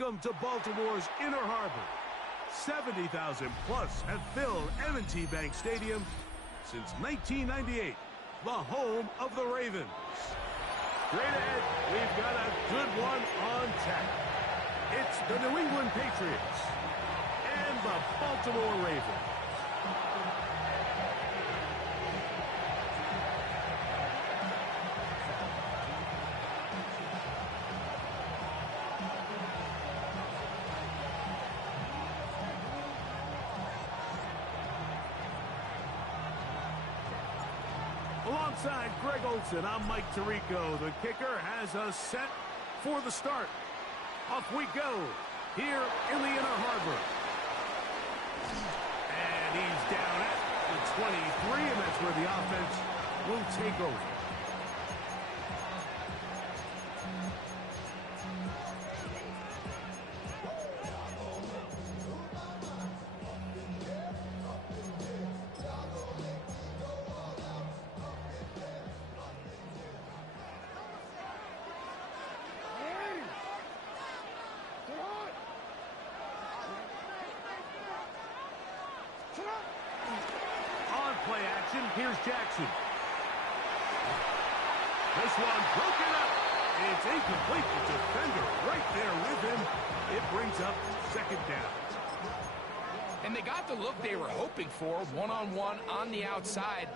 Welcome to Baltimore's Inner Harbor. 70,000 plus have filled M&T Bank Stadium since 1998, the home of the Ravens. Straight ahead, we've got a good one on tap. It's the New England Patriots and the Baltimore Ravens. Alongside Greg Olson, I'm Mike Tirico. The kicker has us set for the start. Off we go here in the Inner Harbor. And he's down at the 23, and that's where the offense will take over. Play action, here's Jackson. This one broken up. It's incomplete. The defender right there with him. It brings up second down. And they got the look they were hoping for, one-on-one on the outside.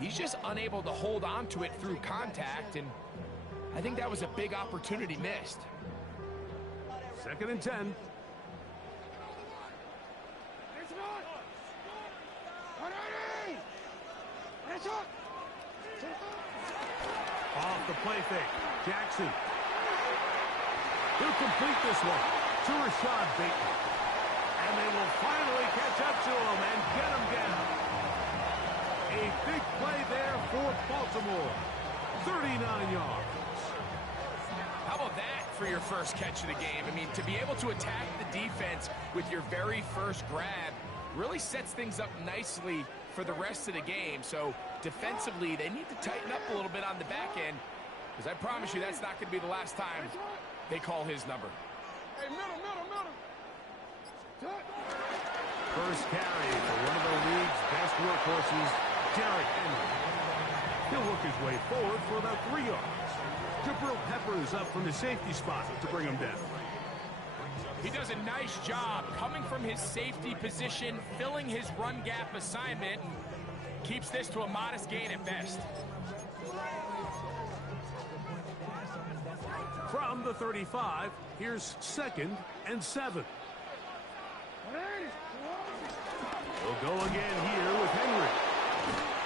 He's just unable to hold on to it through contact, and I think that was a big opportunity missed. 2nd and 10. Off the play fake, Jackson. He'll complete this one to Rashad Bateman. And they will finally catch up to him and get him down. A big play there for Baltimore. 39 yards. How about that for your first catch of the game? I mean, to be able to attack the defense with your very first grab really sets things up nicely for the rest of the game. So defensively, they need to tighten up a little bit on the back end, because I promise you that's not going to be the last time they call his number. Hey, middle. First carry for one of the league's best workhorses, Derrick Henry. He'll work his way forward for about 3 yards. Jabril Peppers up from the safety spot to bring him down. He does a nice job coming from his safety position, filling his run gap assignment, and keeps this to a modest gain at best. From the 35, here's 2nd and 7. He'll go again here with Henry.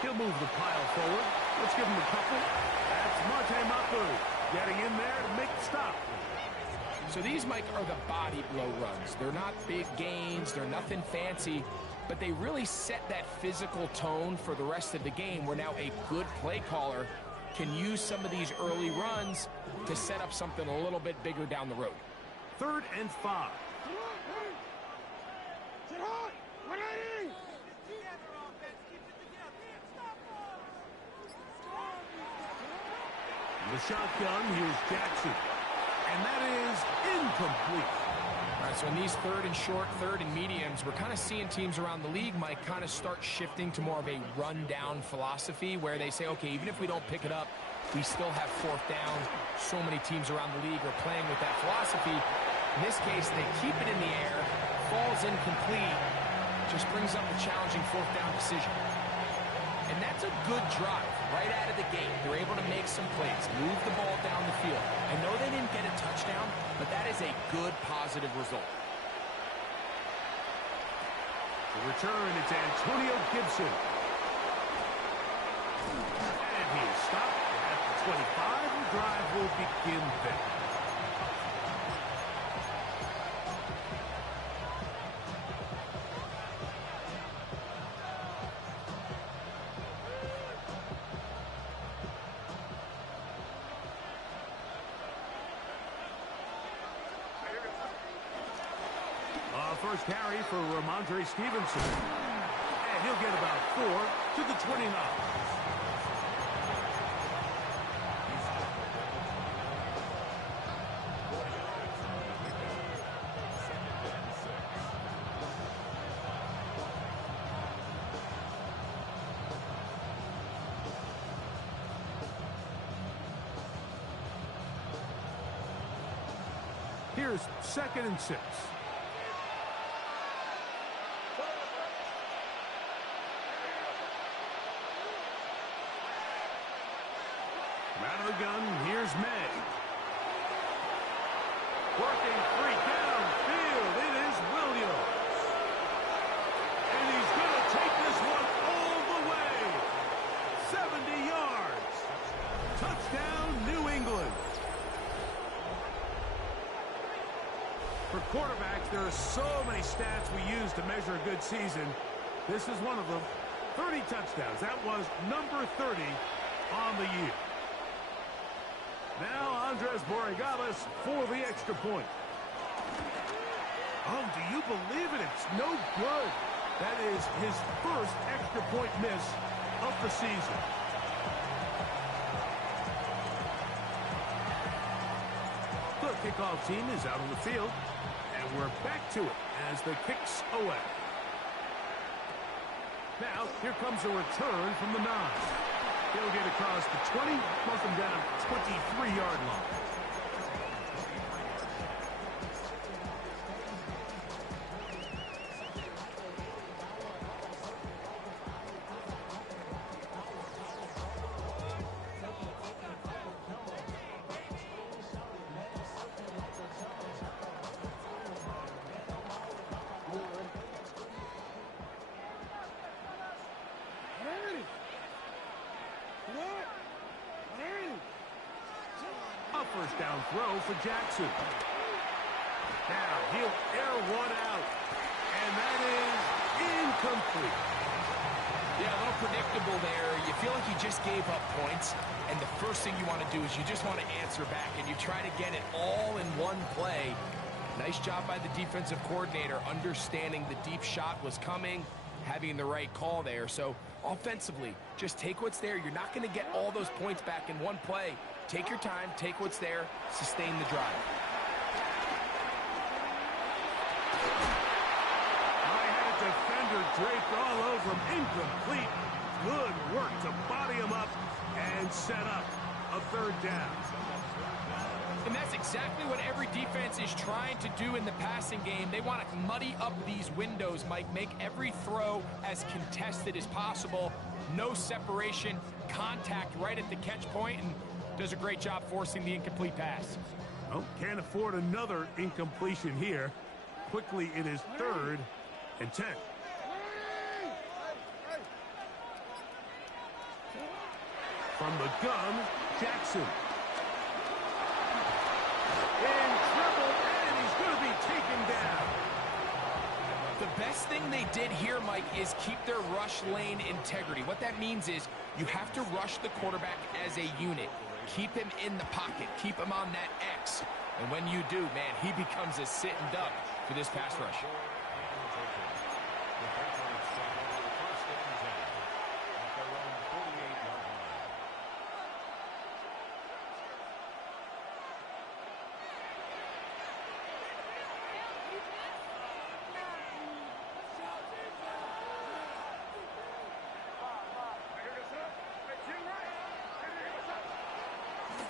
He'll move the pile forward. Let's give him a couple. That's Marte Mapu getting in there to make the stop. So these, Mike, are the body blow runs. They're not big gains. They're nothing fancy. But they really set that physical tone for the rest of the game, where now a good play caller can use some of these early runs to set up something a little bit bigger down the road. 3rd and 5. The shotgun, here's Jackson. And that is incomplete. All right, so in these 3rd and short, 3rd and mediums, we're kind of seeing teams around the league, Mike, kind of start shifting to more of a run-down philosophy, where they say, okay, even if we don't pick it up, we still have 4th down. So many teams around the league are playing with that philosophy. In this case, they keep it in the air, falls incomplete, just brings up a challenging 4th down decision. And that's a good drive right out of the gate. They're able to make some plays, move the ball down the field. I know they didn't get a touchdown, but that is a good, positive result. To return, it's Antonio Gibson. And he's stopped at the 25. The drive will begin there. First carry for Ramondre Stevenson. And he'll get about 4 to the 29. Here's 2nd and 6. Out of the gun, here's May. Working free downfield, it is Williams. And he's going to take this one all the way. 70 yards. Touchdown, New England. For quarterbacks, there are so many stats we use to measure a good season. This is one of them. 30 touchdowns. That was number 30 on the year. Now Andres Borregales for the extra point. Oh, do you believe it? It's no good. That is his first extra point miss of the season. The kickoff team is out on the field, and we're back to it as the kick's away. Now, here comes a return from the 9. He'll get across the 20, mark him down 23-yard line. First down throw for Jackson. Now he'll air one out, and that is incomplete. Yeah, a little predictable there. You feel like you just gave up points, and the first thing you want to do is you just want to answer back, and you try to get it all in one play. Nice job by the defensive coordinator, understanding the deep shot was coming, having the right call there. So offensively, just take what's there. You're not going to get all those points back in one play. Take your time, take what's there, sustain the drive. I had a defender draped all over him. Incomplete. Good work to body him up and set up a third down. And that's exactly what every defense is trying to do in the passing game. They want to muddy up these windows, Mike, make every throw as contested as possible. No separation, contact right at the catch point, and does a great job forcing the incomplete pass. Oh, can't afford another incompletion here. Quickly, it is 3rd and 10. From the gun, Jackson. In trouble, and he's going to be taken down. The best thing they did here, Mike, is keep their rush lane integrity. What that means is you have to rush the quarterback as a unit. Keep him in the pocket. Keep him on that X. And when you do, man, he becomes a sitting duck for this pass rush.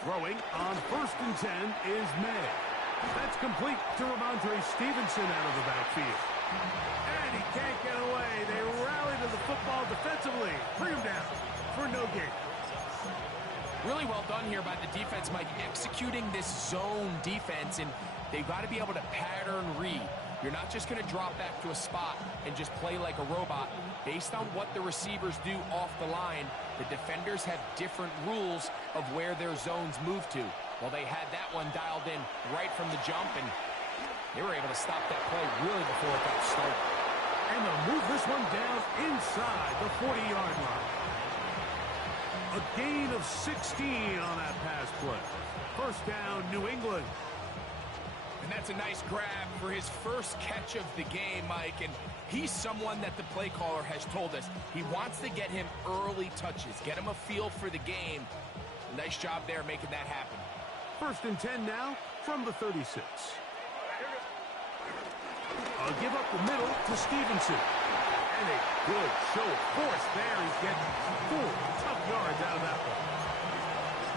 Throwing on 1st and 10 is May. That's complete to Ramondre Stevenson out of the backfield. And he can't get away. They rally to the football defensively. Bring him down for no gain. Really well done here by the defense, Mike, executing this zone defense, and they've got to be able to pattern read. You're not just going to drop back to a spot and just play like a robot. Based on what the receivers do off the line, the defenders have different rules of where their zones move to. Well, they had that one dialed in right from the jump, and they were able to stop that play really before it got started. And they'll move this one down inside the 40-yard line. A gain of 16 on that pass play. First down, New England. And that's a nice grab for his first catch of the game, Mike. And he's someone that the play caller has told us he wants to get him early touches, get him a feel for the game. Nice job there making that happen. 1st and 10 now from the 36. I'll give up the middle to Stevenson. And a good show of force there. He's getting 4 tough yards out of that one.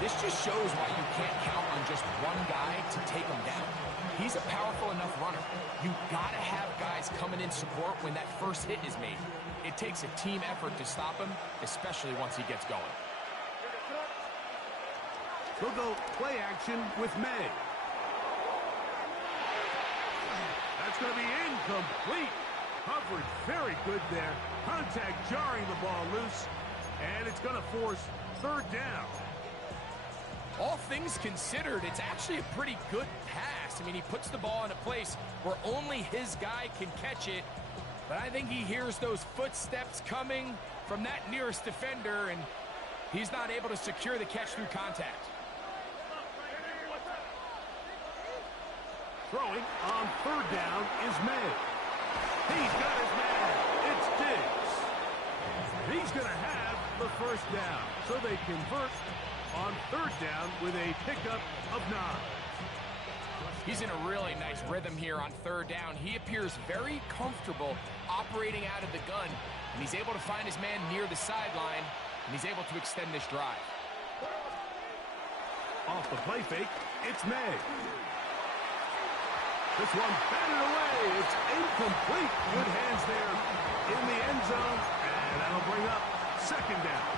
This just shows why you can't count on just one guy to take him down. He's a powerful enough runner. You gotta have guys coming in support when that first hit is made. It takes a team effort to stop him, especially once he gets going. We'll go play action with May. That's going to be incomplete. Coverage very good there. Contact jarring the ball loose. And it's going to force third down. All things considered, it's actually a pretty good pass. I mean, he puts the ball in a place where only his guy can catch it. But I think he hears those footsteps coming from that nearest defender, and he's not able to secure the catch through contact. Throwing on third down is May. He's got his man. It's Diggs. He's going to have the first down. So they convert on third down with a pickup of 9. He's in a really nice rhythm here on third down. He appears very comfortable operating out of the gun, and he's able to find his man near the sideline, and he's able to extend this drive. Off the play fake, it's May. This one batted away. It's incomplete. Good hands there in the end zone, and that'll bring up second down.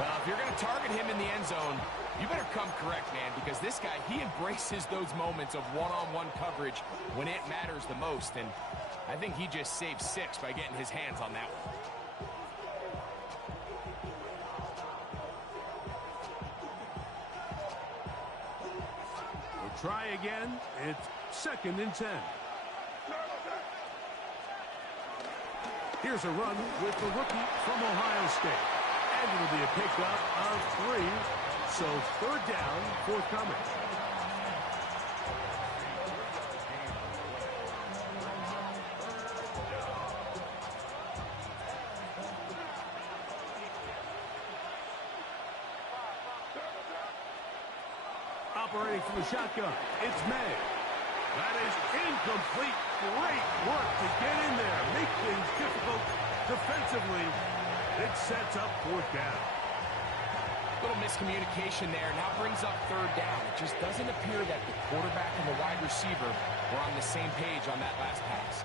Well, if you're going to target him in the end zone, you better come correct, man, because this guy, he embraces those moments of one-on-one coverage when it matters the most, and I think he just saved 6 by getting his hands on that one. We'll try again. It's 2nd and 10. Here's a run with the rookie from Ohio State. And it'll be a pickup of 3. So third down, forthcoming. Operating from the shotgun, it's May. That is incomplete. Great work to get in there. Make things difficult defensively. It sets up fourth down. Little miscommunication there. Now brings up third down. It just doesn't appear that the quarterback and the wide receiver were on the same page on that last pass.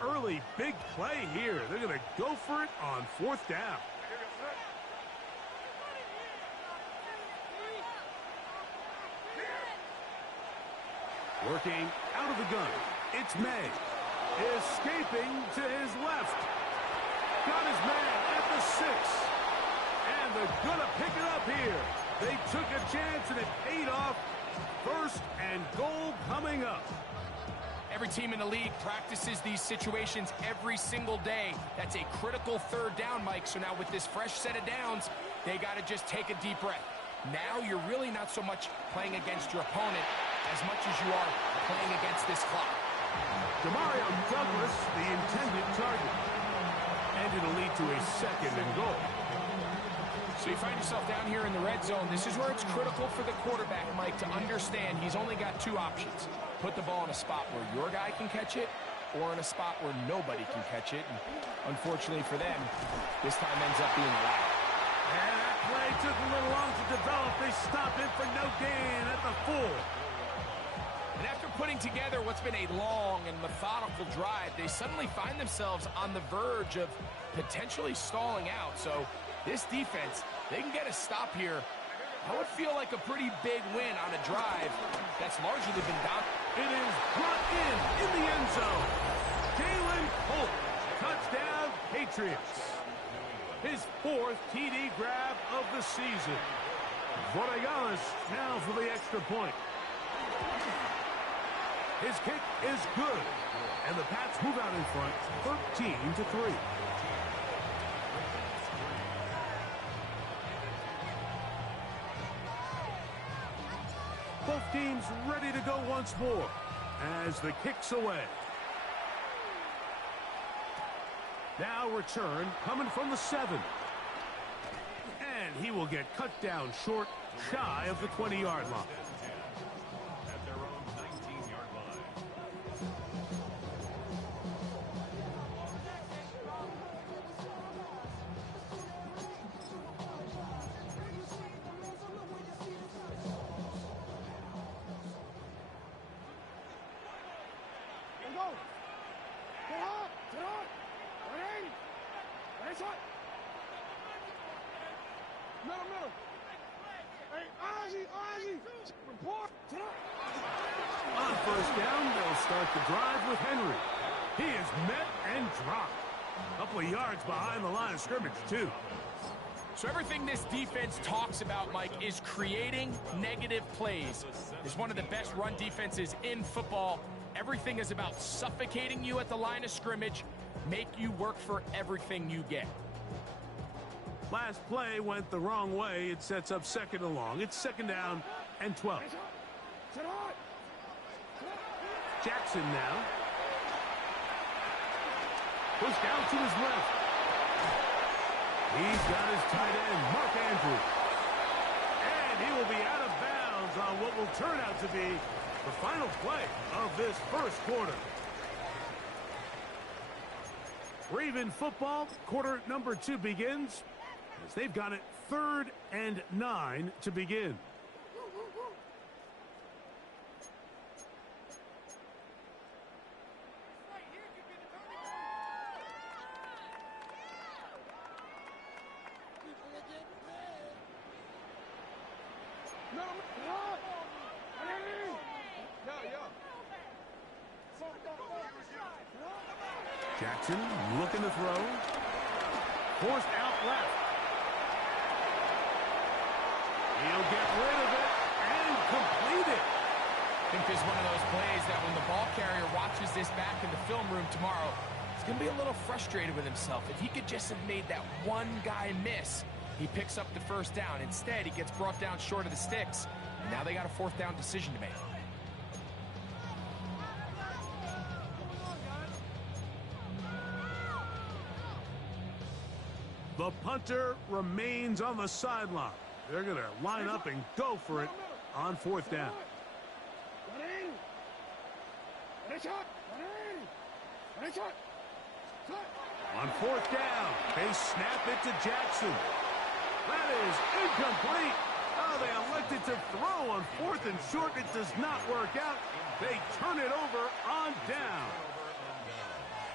Early big play here. They're going to go for it on fourth down. Working out of the gun. It's May. Escaping to his left. Got his man at the 6. And they're going to pick it up here. They took a chance and it paid off. First and goal coming up. Every team in the league practices these situations every single day. That's a critical third down, Mike. So now with this fresh set of downs, they got to just take a deep breath. Now you're really not so much playing against your opponent as much as you are playing against this clock. Demario Douglas, the intended target. And it'll lead to a second and goal. So you find yourself down here in the red zone. This is where it's critical for the quarterback, Mike, to understand he's only got 2 options. Put the ball in a spot where your guy can catch it, or in a spot where nobody can catch it. And unfortunately for them, this time ends up being allowed. And that play took a little long to develop. They stop it for no gain at the 4. And after putting together what's been a long and methodical drive, they suddenly find themselves on the verge of potentially stalling out. So this defense, they can get a stop here. That would feel like a pretty big win on a drive that's largely been dominated. It is brought in the end zone. Jalen Holt, touchdown Patriots. His 4th TD grab of the season. Borregales now for the extra point. His kick is good. And the Pats move out in front 13-3. Both teams ready to go once more as the kick's away. Now return coming from the 7. And he will get cut down short, shy of the 20-yard line. At their own 19-yard line. On first down, they'll start the drive with Henry. He is met and dropped. A couple of yards behind the line of scrimmage, too. So everything this defense talks about, Mike, is creating negative plays. It's one of the best run defenses in football. Everything is about suffocating you at the line of scrimmage, make you work for everything you get. Last play went the wrong way. It sets up second and long. It's second down and 12. Jackson now. Pushed out to his left. He's got his tight end, Mark Andrews. And he will be out of bounds on what will turn out to be the final play of this first quarter. Raven football, quarter number 2 begins as they've got it 3rd and 9 to begin. Jackson looking to throw. Forced out left. He'll get rid of it and complete it. I think this is one of those plays that when the ball carrier watches this back in the film room tomorrow, he's going to be a little frustrated with himself. If he could just have made that one guy miss, he picks up the first down. Instead, he gets brought down short of the sticks. And now they got a 4th down decision to make. The punter remains on the sideline. They're going to line up and go for it on 4th down. On 4th down, they snap it to Jackson. That is incomplete. Oh, they elected to throw on 4th and short. It does not work out. They turn it over on down.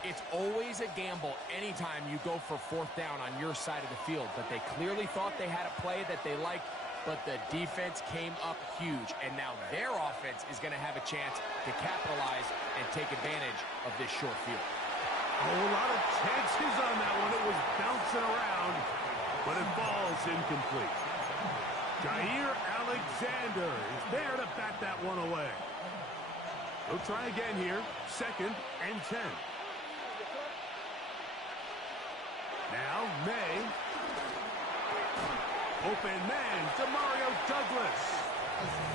It's always a gamble anytime you go for 4th down on your side of the field, but they clearly thought they had a play that they liked, but the defense came up huge, and now their offense is going to have a chance to capitalize and take advantage of this short field. A whole lot of chances on that one. It was bouncing around, but it falls incomplete. Jair Alexander is there to bat that one away. They'll try again here, 2nd and 10. Now, May. Open man to Mario Douglas.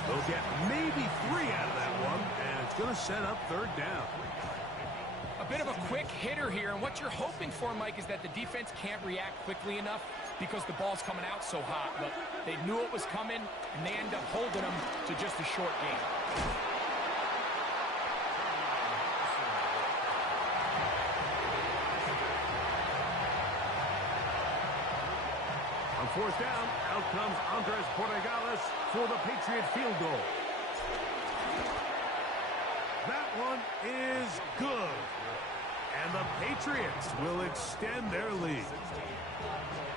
They'll get maybe 3 out of that one, and it's going to set up 3rd down. A bit of a quick hitter here, and what you're hoping for, Mike, is that the defense can't react quickly enough because the ball's coming out so hot. But they knew it was coming, and they end up holding them to just a short game. On 4th down, out comes Andres Porregales for the Patriot field goal. That one is good. And the Patriots will extend their lead.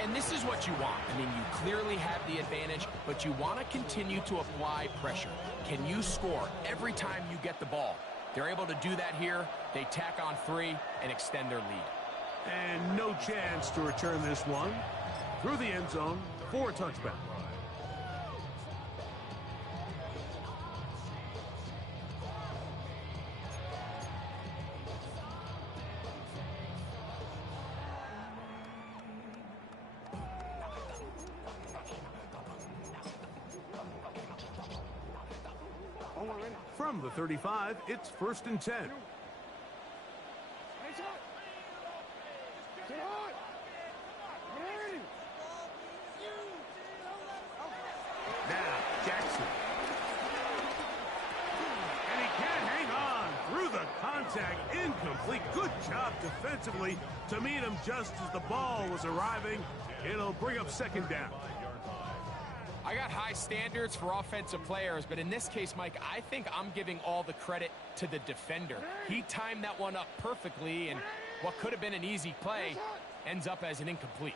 And this is what you want. I mean, you clearly have the advantage, but you want to continue to apply pressure. Can you score every time you get the ball? They're able to do that here. They tack on 3 and extend their lead. And no chance to return this one. Through the end zone for a touchback. From the 35, it's 1st and 10. Now, Jackson. And he can't hang on through the contact. Incomplete. Good job defensively to meet him just as the ball was arriving. It'll bring up 2nd down. I got high standards for offensive players, but in this case, Mike, I think I'm giving all the credit to the defender. He timed that one up perfectly, and what could have been an easy play ends up as an incomplete.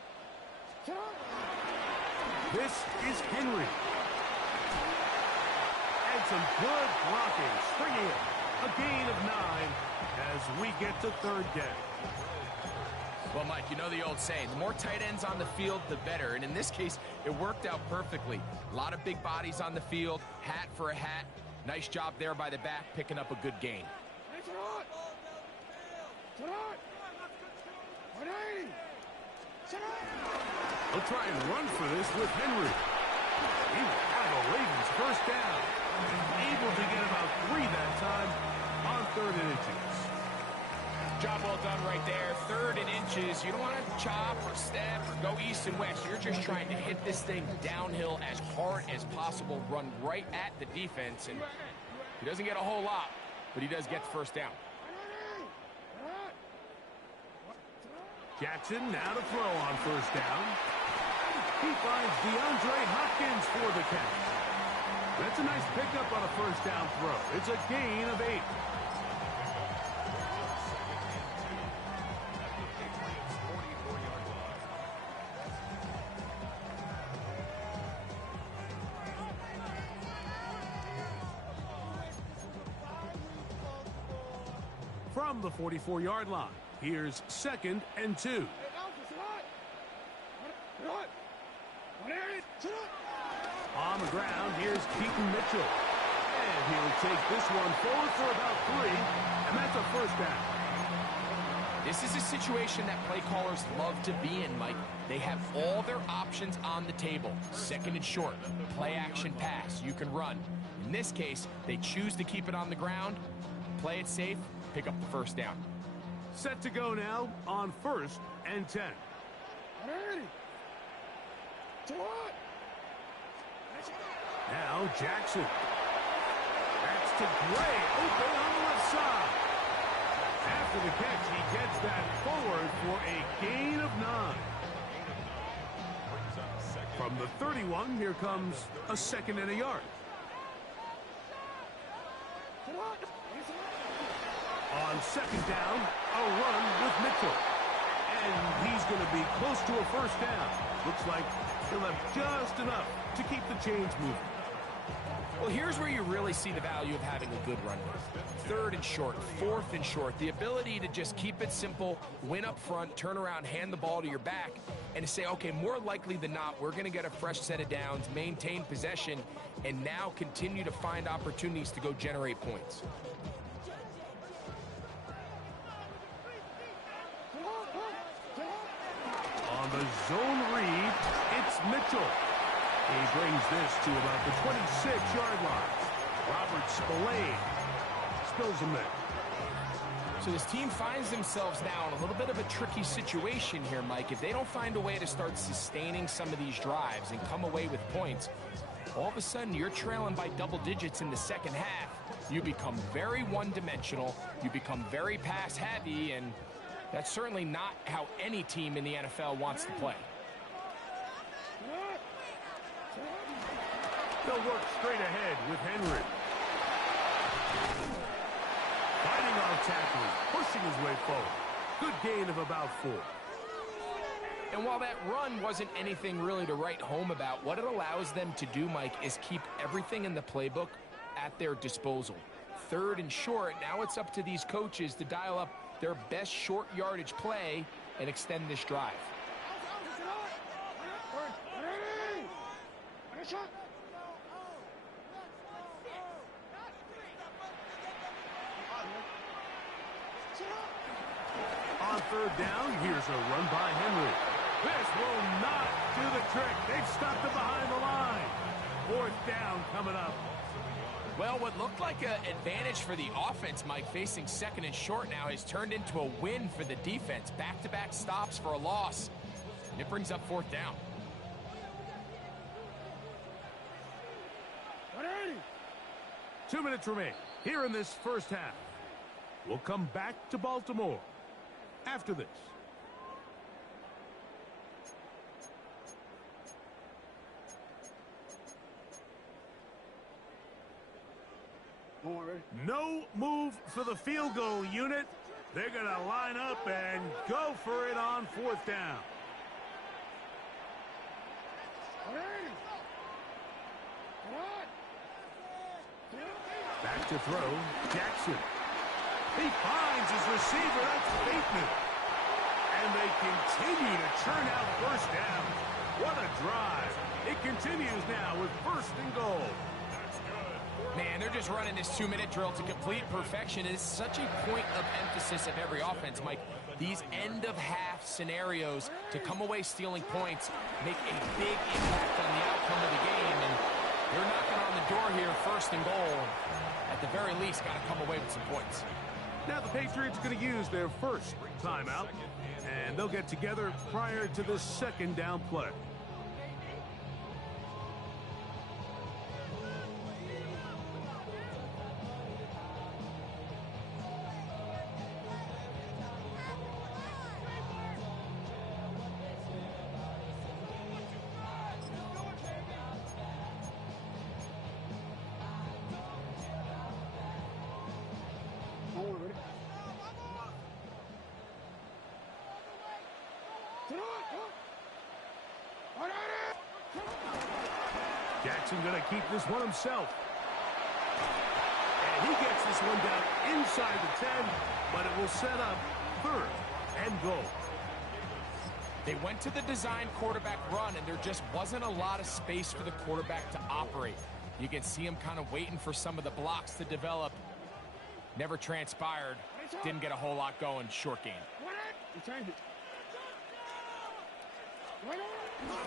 This is Henry. And some good blocking, springing it. A gain of 9 as we get to 3rd down. Well, Mike, you know the old saying, the more tight ends on the field, the better. And in this case, it worked out perfectly. A lot of big bodies on the field, hat for a hat. Nice job there by the back, picking up a good gain. They'll try and run for this with Henry. He will have a Ravens 1st down. Able to get about 3 that time on 3rd and inches. Job well done right there. 3rd and inches. You don't want to chop or step or go east and west. You're just trying to hit this thing downhill as hard as possible, run right at the defense. And he doesn't get a whole lot, but he does get the 1st down. Jackson now to throw on 1st down. He finds DeAndre Hopkins for the catch. That's a nice pickup on a 1st down throw. It's a gain of 8. From the 44-yard line, here's 2nd and 2. On the ground, here's Keaton Mitchell. And he'll take this one forward for about 3, and that's a 1st down. This is a situation that play callers love to be in, Mike. They have all their options on the table. 2nd and short, play action pass, you can run. In this case, they choose to keep it on the ground, play it safe, pick up the 1st down. Set to go now on 1st and 10. Now Jackson. That's to Gray, open on the left side. After the catch, he gets that forward for a gain of 9. From the 31, here comes a 2nd and a yard. On 2nd down, a run with Mitchell. And he's going to be close to a 1st down. Looks like he'll have just enough to keep the chains moving. Well, here's where you really see the value of having a good run. 3rd and short, 4th and short. The ability to just keep it simple, win up front, turn around, hand the ball to your back, and to say, okay, more likely than not, we're going to get a fresh set of downs, maintain possession, and now continue to find opportunities to go generate points. On the zone read, it's Mitchell. He brings this to about the 26-yard line. Robert Spillane spills him there. So this team finds themselves now in a little bit of a tricky situation here, Mike. If they don't find a way to start sustaining some of these drives and come away with points, all of a sudden you're trailing by double digits in the 2nd half. You become very one-dimensional. You become very pass-heavy, and that's certainly not how any team in the NFL wants to play. They'll work straight ahead with Henry. Fighting off tackles, pushing his way forward. Good gain of about 4. And while that run wasn't anything really to write home about, what it allows them to do, Mike, is keep everything in the playbook at their disposal. 3rd and short, now it's up to these coaches to dial up their best short yardage play and extend this drive. On 3rd down, here's a run by Henry. This will not do the trick. They've stopped it behind the line. 4th down coming up. Well, what looked like an advantage for the offense, Mike, facing second and short now, has turned into a win for the defense. Back-to-back stops for a loss. And it brings up fourth down. Two minutes remain here in this first half. We'll come back to Baltimore after this. No move for the field goal unit. They're going to line up and go for it on fourth down. Back to throw, Jackson. He finds his receiver, that's Bateman. And they continue to churn out first down. What a drive. It continues now with first and goal. Man, they're just running this 2-minute drill to complete perfection. It's such a point of emphasis of every offense, Mike. These end-of-half scenarios to come away stealing points make a big impact on the outcome of the game. And they're knocking on the door here, first and goal. At the very least, got to come away with some points. Now the Patriots are going to use their first timeout, and they'll get together prior to the second down play. Jackson going to keep this one himself. And he gets this one down inside the 10, but it will set up third and goal. They went to the design quarterback run, and there just wasn't a lot of space for the quarterback to operate. You can see him kind of waiting for some of the blocks to develop. Never transpired. Didn't get a whole lot going. Short game.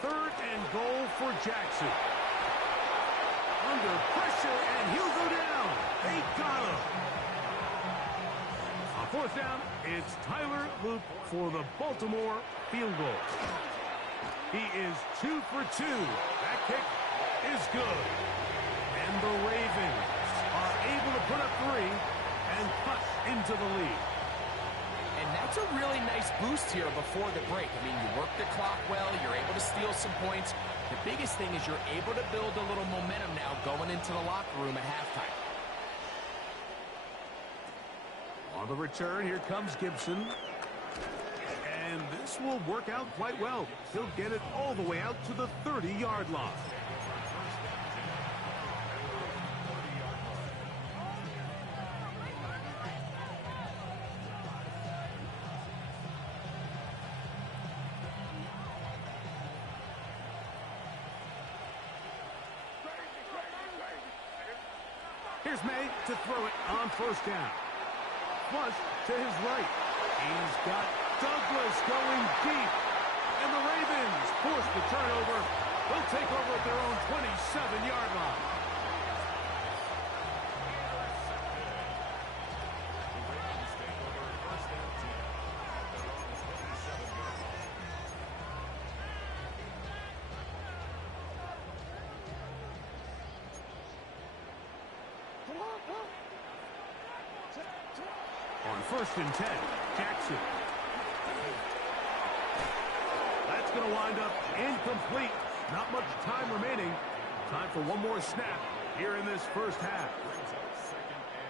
Third and goal for Jackson. Under pressure, and he'll go down. They got him. On fourth down, it's Tyler Loop for the Baltimore field goal. He is 2 for 2. That kick is good. And the Ravens are able to put up 3 and cut into the lead. And that's a really nice boost here before the break. I mean, you work the clock well, you're able to steal some points. The biggest thing is you're able to build a little momentum now going into the locker room at halftime. On the return, here comes Gibson. And this will work out quite well. He'll get it all the way out to the 30-yard line. Here's May to throw it on first down. Flush to his right. He's got Douglas going deep. And the Ravens force the turnover. They'll take over at their own 27-yard line. On first and 10, Jackson. That's going to wind up incomplete. Not much time remaining. Time for one more snap here in this first half.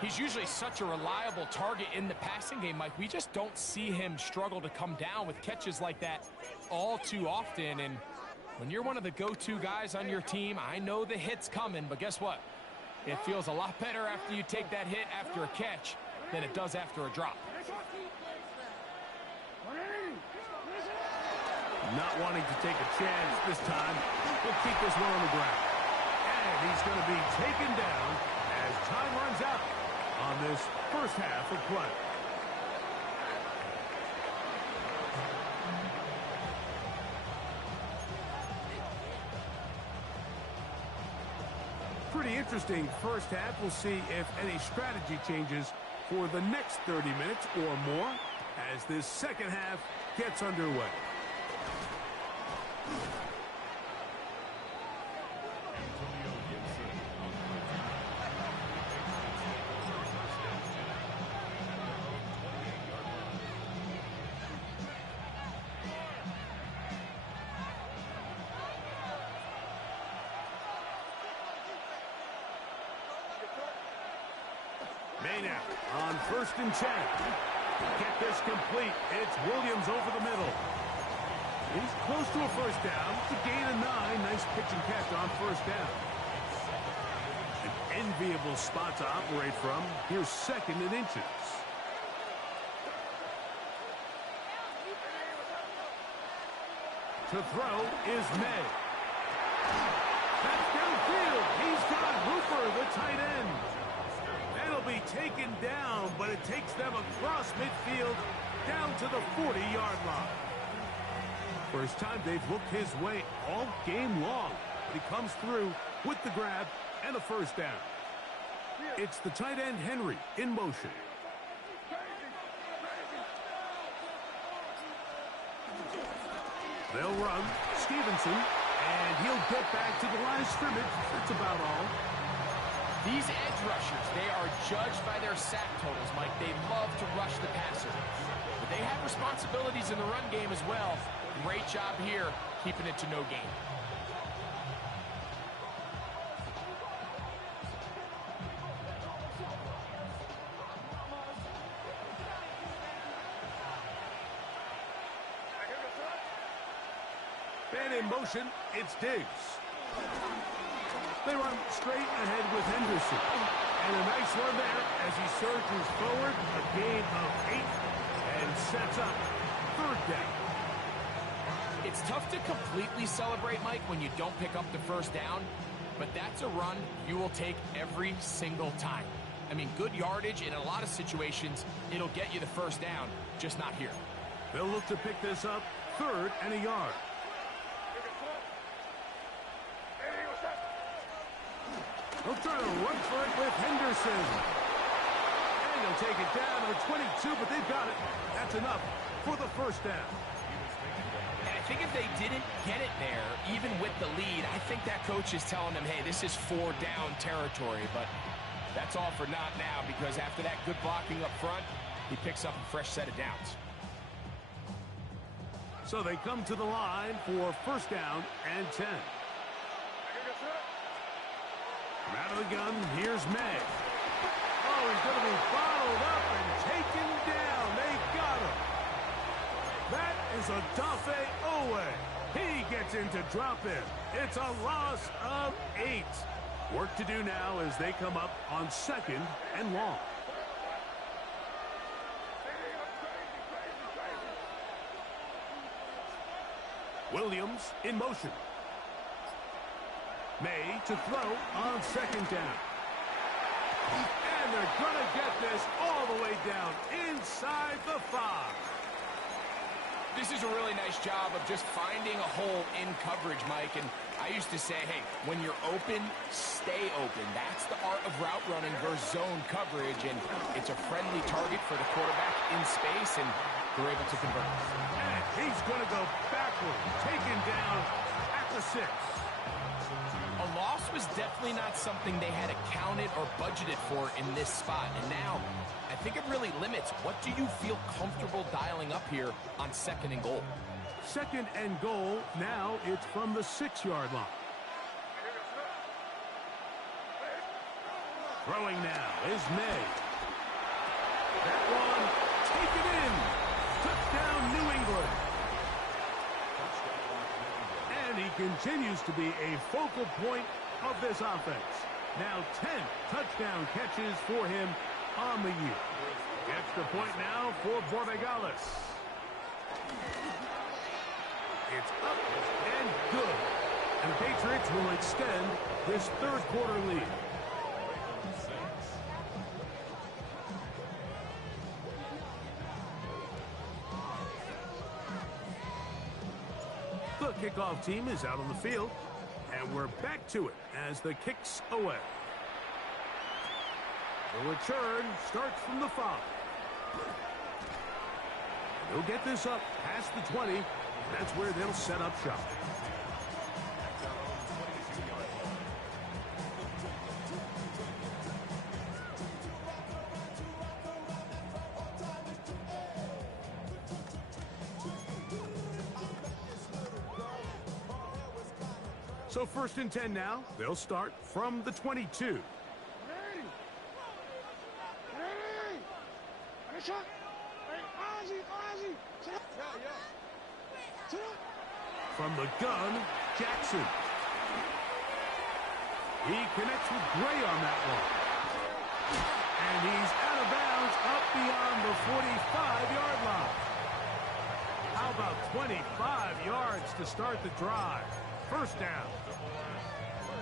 He's usually such a reliable target in the passing game, Mike. We just don't see him struggle to come down with catches like that all too often. And when you're one of the go-to guys on your team, I know the hit's coming, but guess what? It feels a lot better after you take that hit after a catch than it does after a drop. Not wanting to take a chance this time. He'll keep this one on the ground. And he's going to be taken down as time runs out on this first half of play. Pretty interesting first half. We'll see if any strategy changes for the next 30 minutes or more as this second half gets underway. Maynard on 1st and 10. Get this complete. It's Williams over the middle. He's close to a first down. It's a gain of 9. Nice pitch and catch on first down. An enviable spot to operate from. Here's 2nd and inches. To throw is May. That's downfield. He's got Hooper, the tight end. That'll be taken down, but it takes them across midfield down to the 40-yard line. First time they've looked his way all game long. He comes through with the grab and a first down. It's the tight end Henry in motion. They'll run Stevenson, and he'll get back to the line of scrimmage. That's about all. These edge rushers, they are judged by their sack totals, Mike. They love to rush the passer. But they have responsibilities in the run game as well. Great job here, keeping it to no gain. And in motion, it's Diggs. They run straight ahead with Henderson. And a nice run there as he surges forward. A gain of 8 and sets up 3rd down. It's tough to completely celebrate, Mike, when you don't pick up the first down. But that's a run you will take every single time. I mean, good yardage in a lot of situations. It'll get you the first down, just not here. They'll look to pick this up 3rd and a yard. He'll try to run for it with Henderson. And he'll take it down to 22, but they've got it. That's enough for the first down. And I think if they didn't get it there, even with the lead, I think that coach is telling them, hey, this is 4-down territory. But that's all for not now, because after that good blocking up front, he picks up a fresh set of downs. So they come to the line for first down and 10. Out of the gun, here's May. Oh, he's going to be bottled up and taken down. They got him. That is a Dafe Owe. He gets into drop in. It's a loss of 8. Work to do now as they come up on 2nd and long. Williams in motion. May to throw on 2nd down. And they're going to get this all the way down inside the 5. This is a really nice job of just finding a hole in coverage, Mike. And I used to say, hey, when you're open, stay open. That's the art of route running versus zone coverage. And it's a friendly target for the quarterback in space, and they're able to convert. And he's going to go backward, taken down at the 6. A loss was definitely not something they had accounted or budgeted for in this spot. And now, I think it really limits. What do you feel comfortable dialing up here on 2nd and goal? 2nd and goal. Now it's from the 6-yard line. Throwing now is May. That one taken in. Touchdown, New England. And he continues to be a focal point of this offense. Now 10 touchdown catches for him on the year. Extra point now for Borregales. It's up and good. And the Patriots will extend this 3rd quarter lead. The kickoff team is out on the field. And we're back to it as the kick's away. The return starts from the 5. They'll get this up past the 20. And that's where they'll set up shop. So 1st and 10 now. They'll start from the 22. From the gun, Jackson. He connects with Gray on that one. And he's out of bounds up beyond the 45-yard line. How about 25 yards to start the drive? 1st down.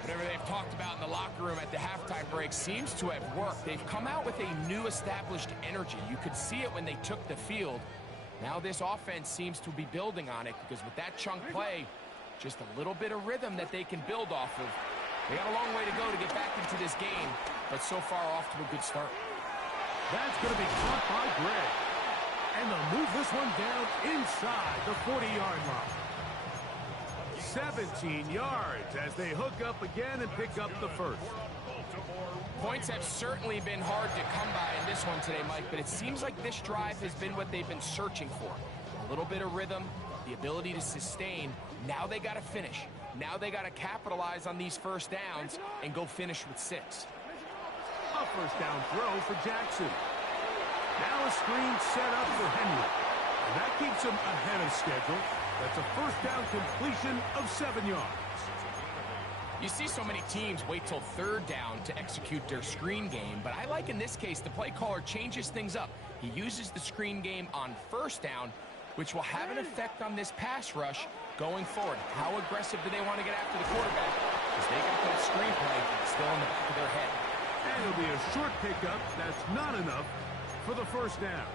Whatever they've talked about in the locker room at the halftime break seems to have worked. They've come out with a new established energy. You could see it when they took the field. Now this offense seems to be building on it because with that chunk play, just a little bit of rhythm that they can build off of. They got a long way to go to get back into this game, but so far off to a good start. That's going to be caught by Gray. And they'll move this one down inside the 40-yard line. 17 yards as they hook up again and pick up the 1st. Points have certainly been hard to come by in this one today, Mike, but it seems like this drive has been what they've been searching for. A little bit of rhythm, the ability to sustain. Now they got to finish. Now they got to capitalize on these 1st downs and go finish with 6. A 1st down throw for Jackson. Now a screen set up for Henry. And that keeps him ahead of schedule. That's a 1st down completion of 7 yards. You see so many teams wait till 3rd down to execute their screen game, but I like in this case the play caller changes things up. He uses the screen game on 1st down, which will have an effect on this pass rush going forward. How aggressive do they want to get after the quarterback? Because they got that screen play still in the back of their head. And it'll be a short pickup. That's not enough for the 1st down.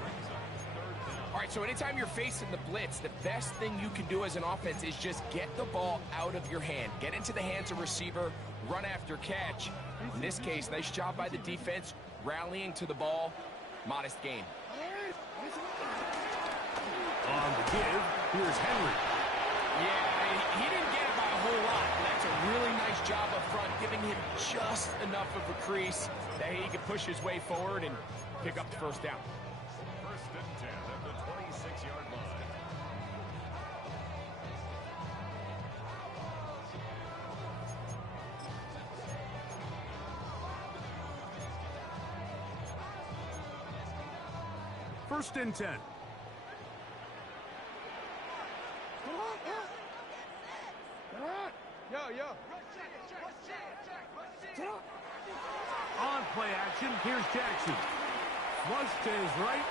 All right, so anytime you're facing the blitz, the best thing you can do as an offense is just get the ball out of your hand. Get into the hands of receiver, run after catch. In this case, nice job by the defense, rallying to the ball. Modest gain. On the give, here's Henry. Yeah, he didn't get it by a whole lot. That's a really nice job up front, giving him just enough of a crease that he could push his way forward and pick up the 1st down. 1st and 10 at the 26-yard line. First and 10. On play action, here's Jackson. Flush to his right.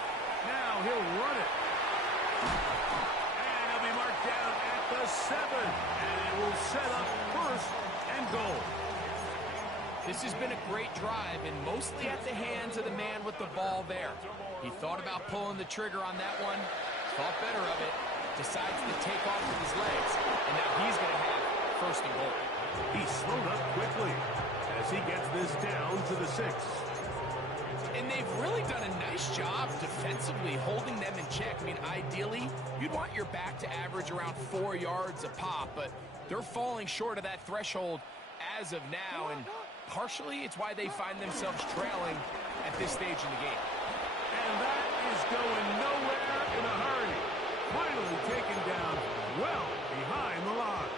Now he'll run it. And he'll be marked down at the 7. And it will set up 1st and goal. This has been a great drive, and mostly at the hands of the man with the ball there. He thought about pulling the trigger on that one, thought better of it, decides to take off with his legs, and now he's going to have 1st and goal. He slowed up quickly as he gets this down to the 6. And they've really done a nice job defensively holding them in check. I mean, ideally, you'd want your back to average around 4 yards a pop, but they're falling short of that threshold as of now, and partially it's why they find themselves trailing at this stage in the game. And that is going nowhere in a hurry. Finally taken down well behind the line.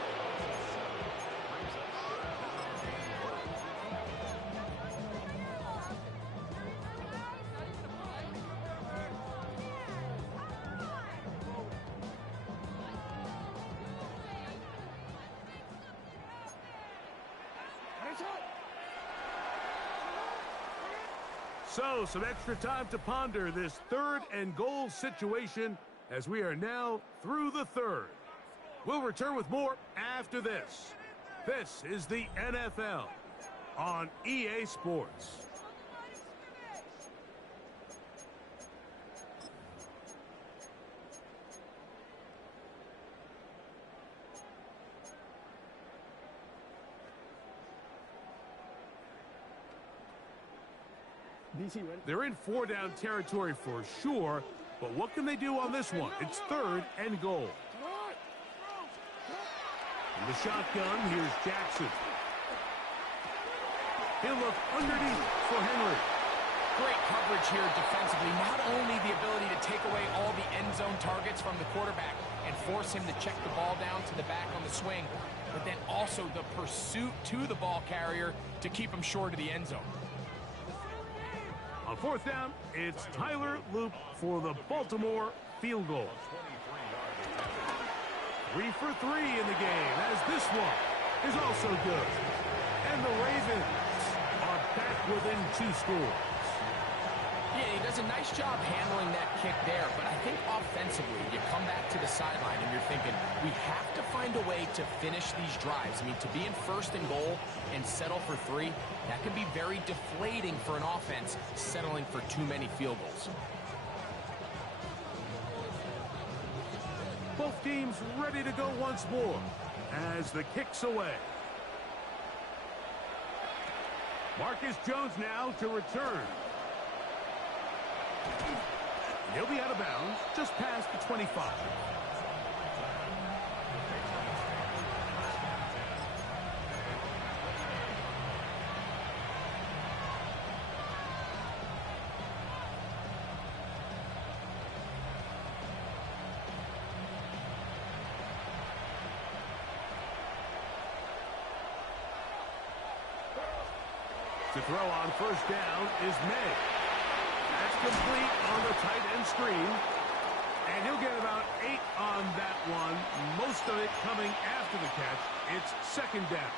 So, some extra time to ponder this 3rd and goal situation as we are now through the 3rd. We'll return with more after this. This is the NFL on EA Sports. They're in 4-down territory for sure, but what can they do on this one? It's 3rd and goal. In the shotgun, here's Jackson. He'll look underneath for Henry. Great coverage here defensively. Not only the ability to take away all the end zone targets from the quarterback and force him to check the ball down to the back on the swing, but then also the pursuit to the ball carrier to keep him short of the end zone. On 4th down, it's Tyler Loop for the Baltimore field goal. 3 for 3 in the game, as this one is also good. And the Ravens are back within 2 scores. Yeah, he does a nice job handling that kick there, but I think offensively, you come back to the sideline and you're thinking, we have to find a way to finish these drives. I mean, to be in 1st and goal and settle for 3, that can be very deflating for an offense settling for too many field goals. Both teams ready to go once more as the kick's away. Marcus Jones now to return. He'll be out of bounds just past the 25. To throw on 1st down is May. That's complete on the tight end screen. And he'll get about 8 on that one. Most of it coming after the catch. It's 2nd down.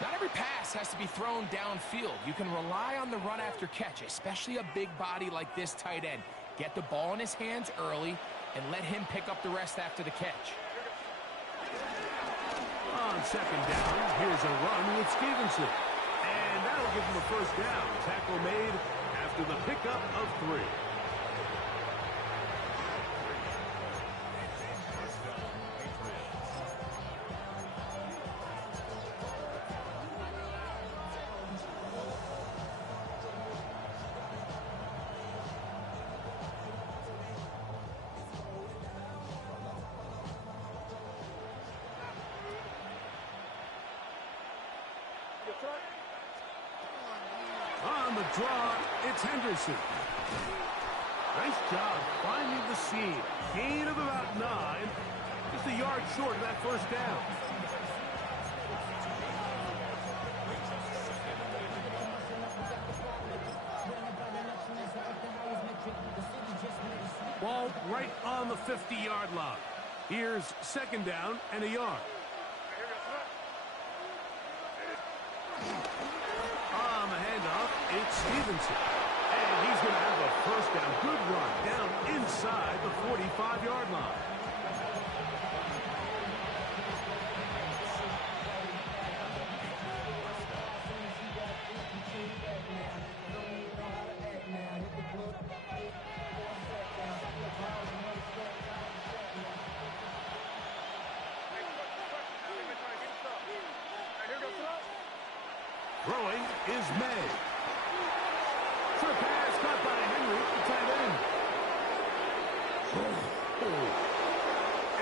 Not every pass has to be thrown downfield. You can rely on the run after catch, especially a big body like this tight end. Get the ball in his hands early and let him pick up the rest after the catch. On 2nd down, here's a run with Stevenson. And that'll give him a 1st down. Tackle made after the pickup of 3. On the draw, it's Henderson. Nice job finding the seam. Gain of about 9. Just a yard short of that 1st down. Ball right on the 50-yard line. Here's 2nd down and a yard. On the handoff, it's Stevenson. And he's going to have a 1st down. Good run down inside the 45-yard line. Throwing is May. Short pass caught by Henry, the tight end.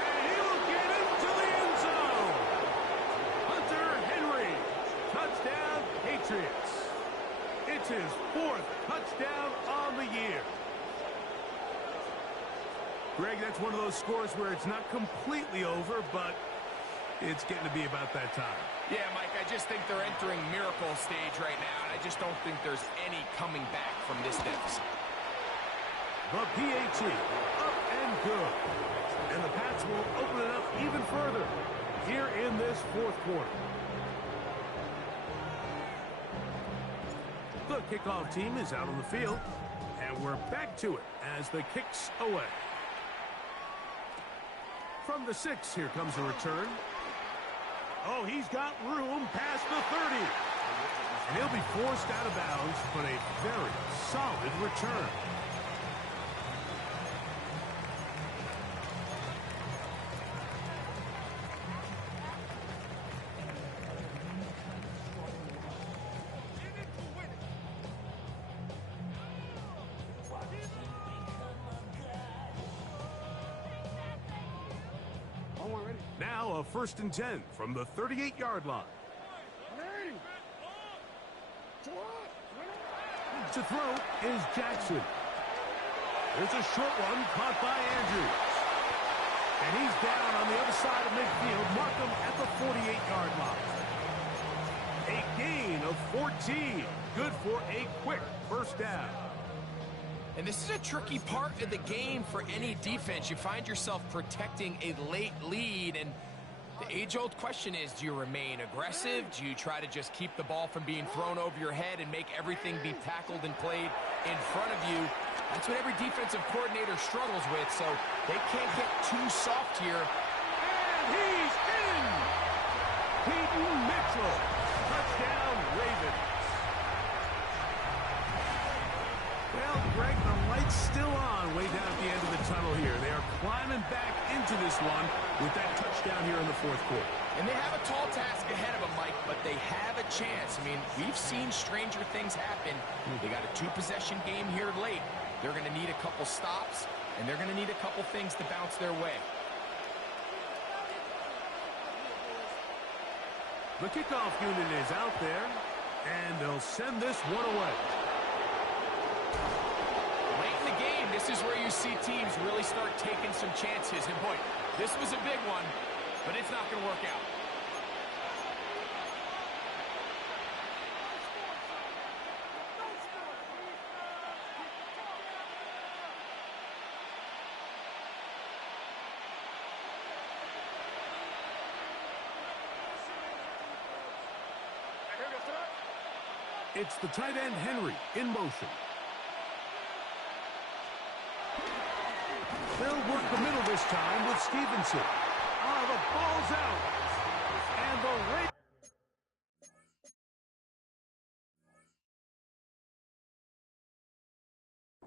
And he will get into the end zone. Hunter Henry. Touchdown, Patriots. It's his 4th touchdown on the year. Greg, that's one of those scores where it's not completely over, but it's getting to be about that time. Yeah, Mike, I just think they're entering miracle stage right now, and I just don't think there's any coming back from this deficit. The PAT, up and good. And the Pats will open it up even further here in this 4th quarter. The kickoff team is out on the field, and we're back to it as the kick's away. From the 6, here comes a return. Oh, he's got room past the 30. And he'll be forced out of bounds, but a very solid return. now a 1st and 10 from the 38-yard line. To throw is Jackson. There's a short one caught by Andrews. And he's down on the other side of midfield. Mark him at the 48-yard line. A gain of 14. Good for a quick first down. And this is a tricky part of the game for any defense. You find yourself protecting a late lead, and the age-old question is, do you remain aggressive? Do you try to just keep the ball from being thrown over your head and make everything be tackled and played in front of you? That's what every defensive coordinator struggles with, so they can't get too soft here. And he's in! Peyton Mitchell. Touchdown, Ravens. Well, Greg, the light's still on way down at the end of the tunnel here. They are climbing back into this one with that touchdown here in the 4th quarter. And they have a tall task ahead of them, Mike, but they have a chance. I mean, we've seen stranger things happen. They got a 2-possession game here late. They're going to need a couple stops, and they're going to need a couple things to bounce their way. The kickoff unit is out there, and they'll send this one away. Late in the game, this is where you see teams really start taking some chances. And boy, this was a big one, but it's not going to work out. It's the tight end, Henry, in motion. They'll work the middle this time with Stevenson. The ball's out. And the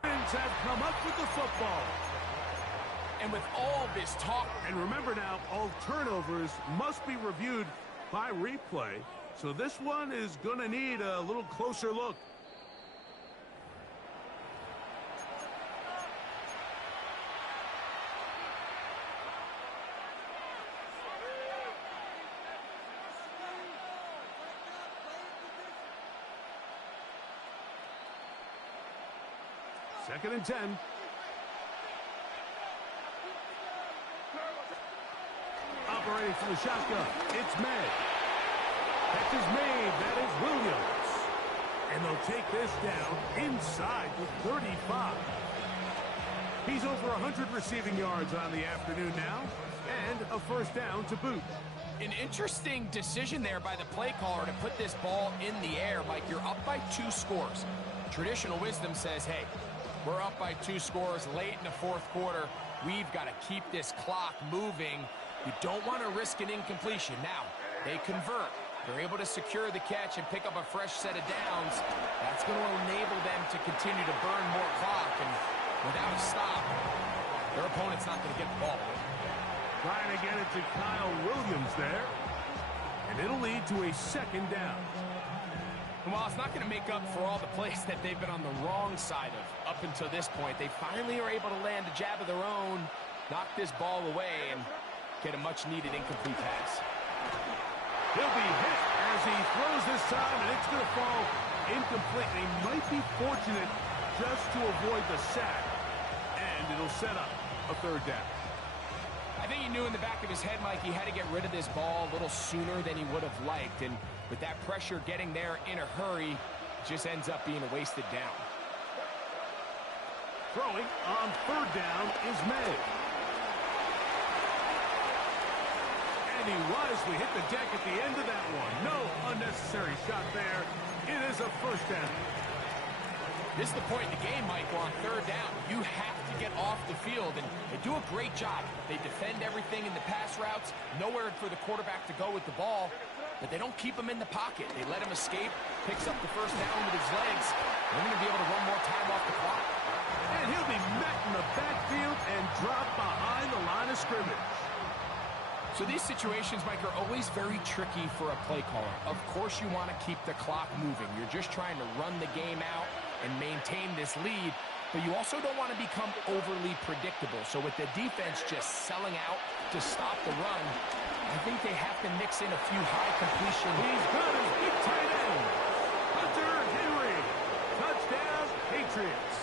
Ravens have come up with the football. And with all this talk... And remember now, all turnovers must be reviewed by replay. So this one is going to need a little closer look. Second and 10. Operating from the shotgun, it's May. Catch is made. That is Williams. And they'll take this down inside the 35. He's over 100 receiving yards on the afternoon now, and a first down to boot. An interesting decision there by the play caller to put this ball in the air. Mike, you're up by 2 scores. Traditional wisdom says, hey, we're up by 2 scores late in the 4th quarter. We've got to keep this clock moving. You don't want to risk an incompletion. Now, they convert. They're able to secure the catch and pick up a fresh set of downs. That's going to enable them to continue to burn more clock. And without a stop, their opponent's not going to get the ball. Trying to get it to Kyle Williams there. And it'll lead to a second down. And while it's not going to make up for all the plays that they've been on the wrong side of up until this point, they finally are able to land a jab of their own, knock this ball away, and get a much-needed incomplete pass. He'll be hit as he throws this time, and it's going to fall incomplete. He might be fortunate just to avoid the sack, and it'll set up a third down. I think he knew in the back of his head, Mike, he had to get rid of this ball a little sooner than he would have liked, and with that pressure getting there in a hurry, it just ends up being a wasted down. Throwing on third down is May. He wisely hit the deck at the end of that one. No unnecessary shot there. It is a first down. This is the point in the game, Mike, where on third down, you have to get off the field, and they do a great job. They defend everything in the pass routes, nowhere for the quarterback to go with the ball, but they don't keep him in the pocket. They let him escape, picks up the first down with his legs. They're going to be able to run more time off the clock. And he'll be met in the backfield and dropped behind the line of scrimmage. So these situations, Mike, are always very tricky for a play caller. Of course you want to keep the clock moving. You're just trying to run the game out and maintain this lead, but you also don't want to become overly predictable. So with the defense just selling out to stop the run, I think they have to mix in a few high completion. He's got his big tight end. Hunter Henry. Touchdown, Patriots.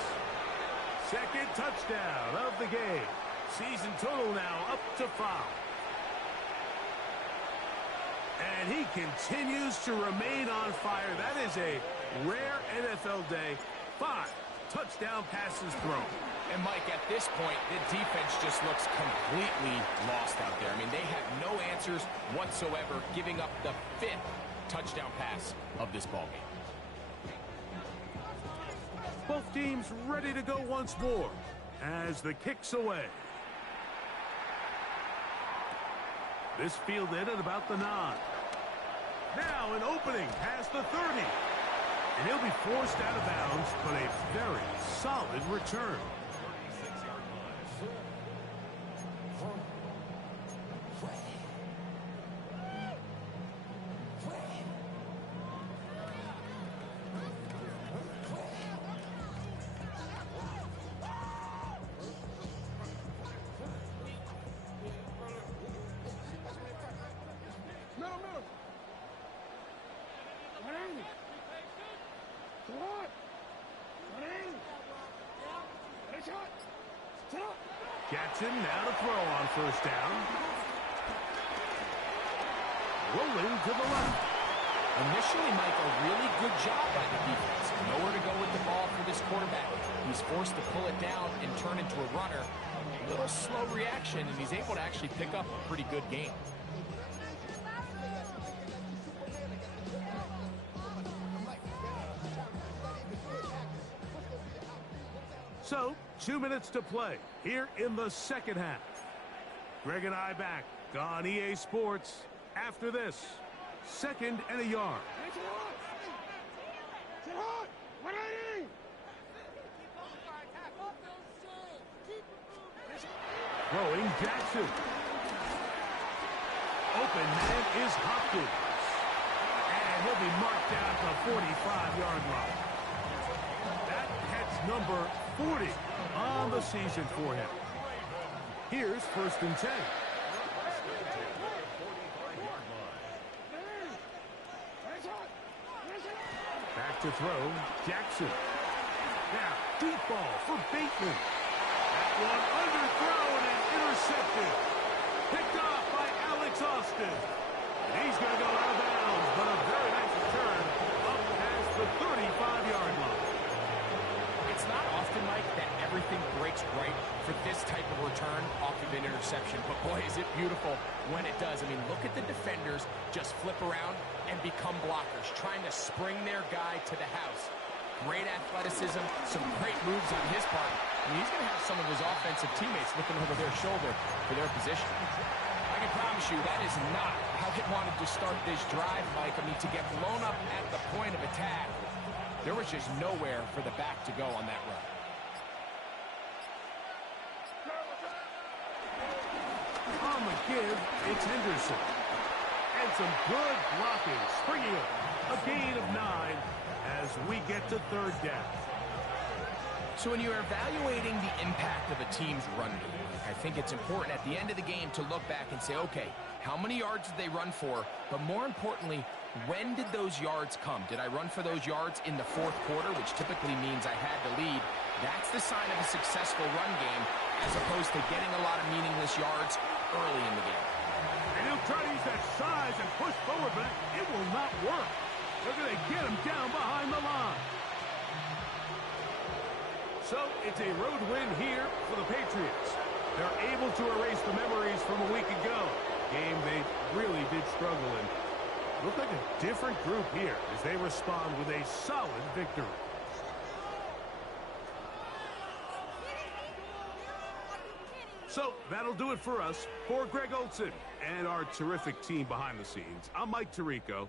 Second touchdown of the game. Season total now up to 5. And he continues to remain on fire. That is a rare NFL day. 5 touchdown passes thrown. And, Mike, at this point, the defense just looks completely lost out there. I mean, they have no answers whatsoever, giving up the 5th touchdown pass of this ballgame. Both teams ready to go once more as the kick's away. This fielded at about the 9. Now an opening past the 30. And he'll be forced out of bounds, but a very solid return. Jackson now to throw on first down. Rolling to the left. Initially, Mike, a really good job by the defense. Nowhere to go with the ball for this quarterback. He's forced to pull it down and turn into a runner. A little slow reaction, and he's able to actually pick up a pretty good game. So, 2 minutes to play here in the second half. Greg and I back on EA Sports after this. 2nd and a yard. Throwing Jackson. Open man is Hopkins. And he'll be marked down at the 45-yard line. That hits number 40 on the season for him. Here's 1st and 10. Back to throw, Jackson. Now, deep ball for Bateman. That one underthrown and intercepted. Picked off by Alex Austin. And he's going to go out of bounds, but a very nice return up past the 35-yard line. It's not often, Mike, that everything breaks right for this type of return off of an interception. But, boy, is it beautiful when it does. I mean, look at the defenders just flip around and become blockers, trying to spring their guy to the house. Great athleticism, some great moves on his part. I mean, he's going to have some of his offensive teammates looking over their shoulder for their position. I can promise you that is not how they wanted to start this drive, Mike. I mean, to get blown up at the point of attack, there was just nowhere for the back to go on that run. On the give, it's Henderson. And some good blocking, springing up. A gain of 9 as we get to 3rd down. So when you're evaluating the impact of a team's run game, I think it's important at the end of the game to look back and say, okay, how many yards did they run for? But more importantly, when did those yards come? Did I run for those yards in the 4th quarter, which typically means I had the lead? That's the sign of a successful run game, as opposed to getting a lot of meaningless yards early in the game. And he'll try to use that size and push forward, but it will not work. They're going to get him down behind the line. So it's a road win here for the Patriots. They're able to erase the memories from a week ago. Game they really did struggle in. Look like a different group here as they respond with a solid victory. So that'll do it for us. For Greg Olson and our terrific team behind the scenes, I'm Mike Tirico.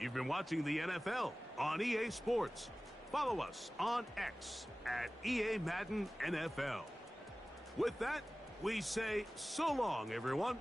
You've been watching the NFL on EA Sports. Follow us on X at EA Madden NFL. With that, we say so long, everyone.